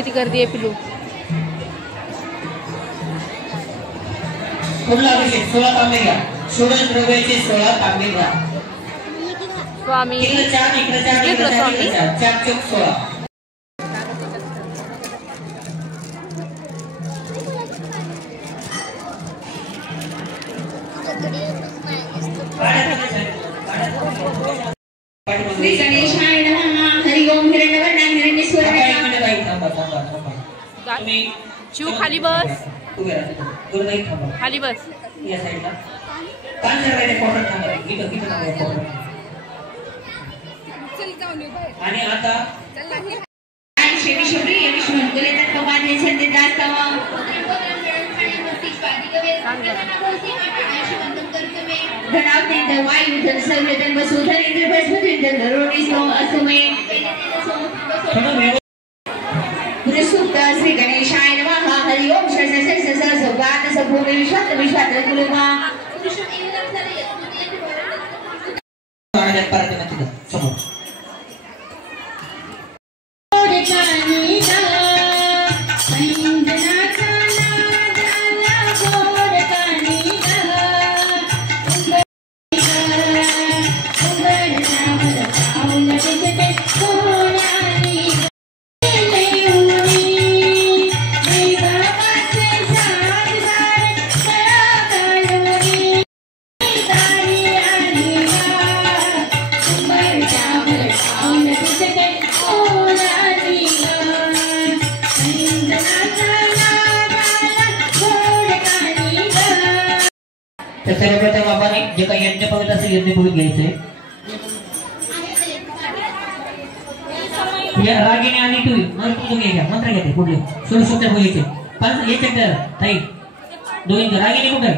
किती गर्दी आहे पिलू. कुठला अभिषेक 16 तांबे घ्या. षोडश द्रव्याचे 16 तांबे घ्या. स्वामी इकडे 4 इकडे 4 इकडे 4 इकडे 4 4 चौक 16. श्री गणेशाय नमः. हरि ओम. हिरण्यवर्णा हिरण्येश्वर. शिव खाली बस. खाली बस. या साइडला 5 जणांचे फोटो थांबा. इथं थांबा. आणि आता शिवश्री विष्णू गुले तत्ववादी संदेदास्तव धनावनेंद्र वायुधर सर्वधन वसुधर इंद्र बृहस्पतींद्र धरोणीस्नो असुमे गुरुसूक्त. श्री गणेशाय नमः. हरि ओम. सौगात सभूमि विश्वात विश्वात गुरुमा समोर सर्वप्रथम आपण जे काही यज्ञ पवित्र असेल यज्ञ पवित्र घ्यायचे. या रागिणी आणि तुम्ही मंत्र घ्या. मंत्र घेते पुढे 16 सूत्र बोलायचे. 5 हे चेक करा ताई. दोन रागिणी कुठे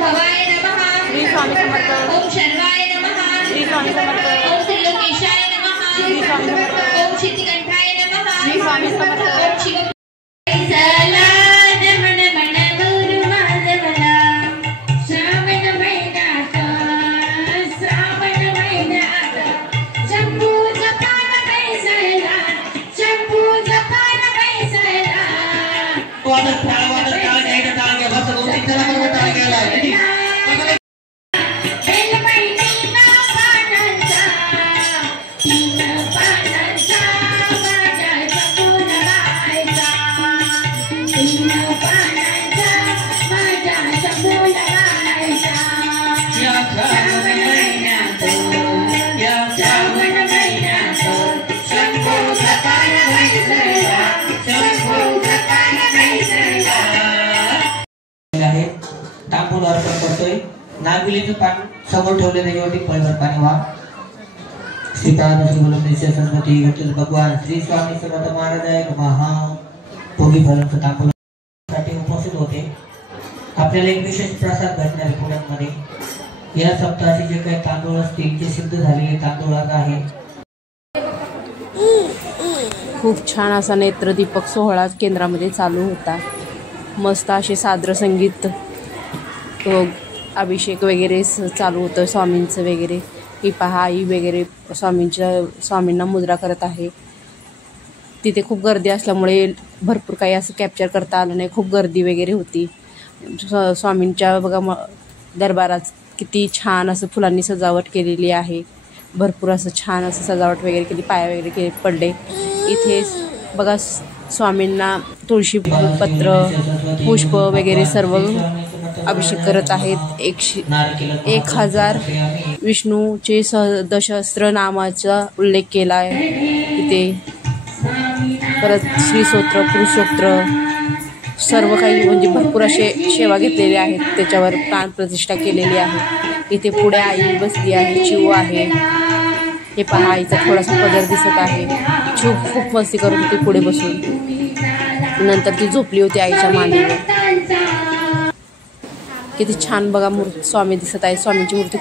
भवाय नमः. श्री स्वामी समर्थ. ओम शर्वाय नमः. श्री स्वामी समर्थ. ओम श्री लोकेशाय नमः. श्री स्वामी समर्थ. ओम शितिकंठाय नमः. श्री स्वामी समर्थ. ओम शिव सला नमन मन गुरु माधवला श्रावण महिन्यात शंभू जपान बैसला. शंभू जपान बैसला. वादत ताळ घ्यायचा. ताळ घ्या. बस 2-3 जणांवर ताळ घ्यायला. तांबूल अर्पण करतोय. नागविलीचं पान समोर ठेवले. त्याच्यावरती पळभर पाणी वाह. श्रीपाद सरस्वती विठ्ठल भगवान श्री स्वामी समर्थ महाराज महा भोगी फलंचं तांबूलासाठी उपस्थित होते. आपल्याला एक विशेष प्रसाद भेटणार आहे पुण्यामध्ये. या सप्ताहाचे जे काही तांदूळ असतील ते सिद्ध झालेले तांदूळ आहे. खूप छान असा नेत्रदीपक सोहळा केंद्रामध्ये चालू होता. मस्त असे सादर संगीत अभिषेक वगैरे चालू होतं स्वामींचं वगैरे. ही पहा आई वगैरे स्वामींना मुद्रा करत आहे. तिथे खूप गर्दी असल्यामुळे भरपूर काही असं कॅप्चर करता आलं नाही. खूप गर्दी वगैरे होती. स्वामींच्या बघा दरबारात किती छान असं फुलांनी सजावट केलेली आहे. भरपूर असं छान असं सजावट वगैरे केली. पाया वगैरे पडले. इथे बघा स्वामींना तुळशी पत्र पुष्प वगैरे सर्व अभिषेक करत आहेत. 1000 विष्णूचे दशस्त्र नामाचा उल्लेख केला आहे तिथे. परत श्रीस्तोत्र पुरुषोत्र सर्व काही म्हणजे भरपूर असे सेवा घेतलेले आहेत. त्याच्यावर प्राणप्रतिष्ठा केलेली आहे. इथे पुढे आई बसली आहे. चिऊ आहे. हे पहा आईचा थोडासा पदर दिसत आहे. चिऊ खूप मस्ती करत होती पुढे बसून. नंतर ती झोपली होती आईच्या मांडीवर. किती छान बघा स्वामी दिसत आहे. स्वामींची मूर्ती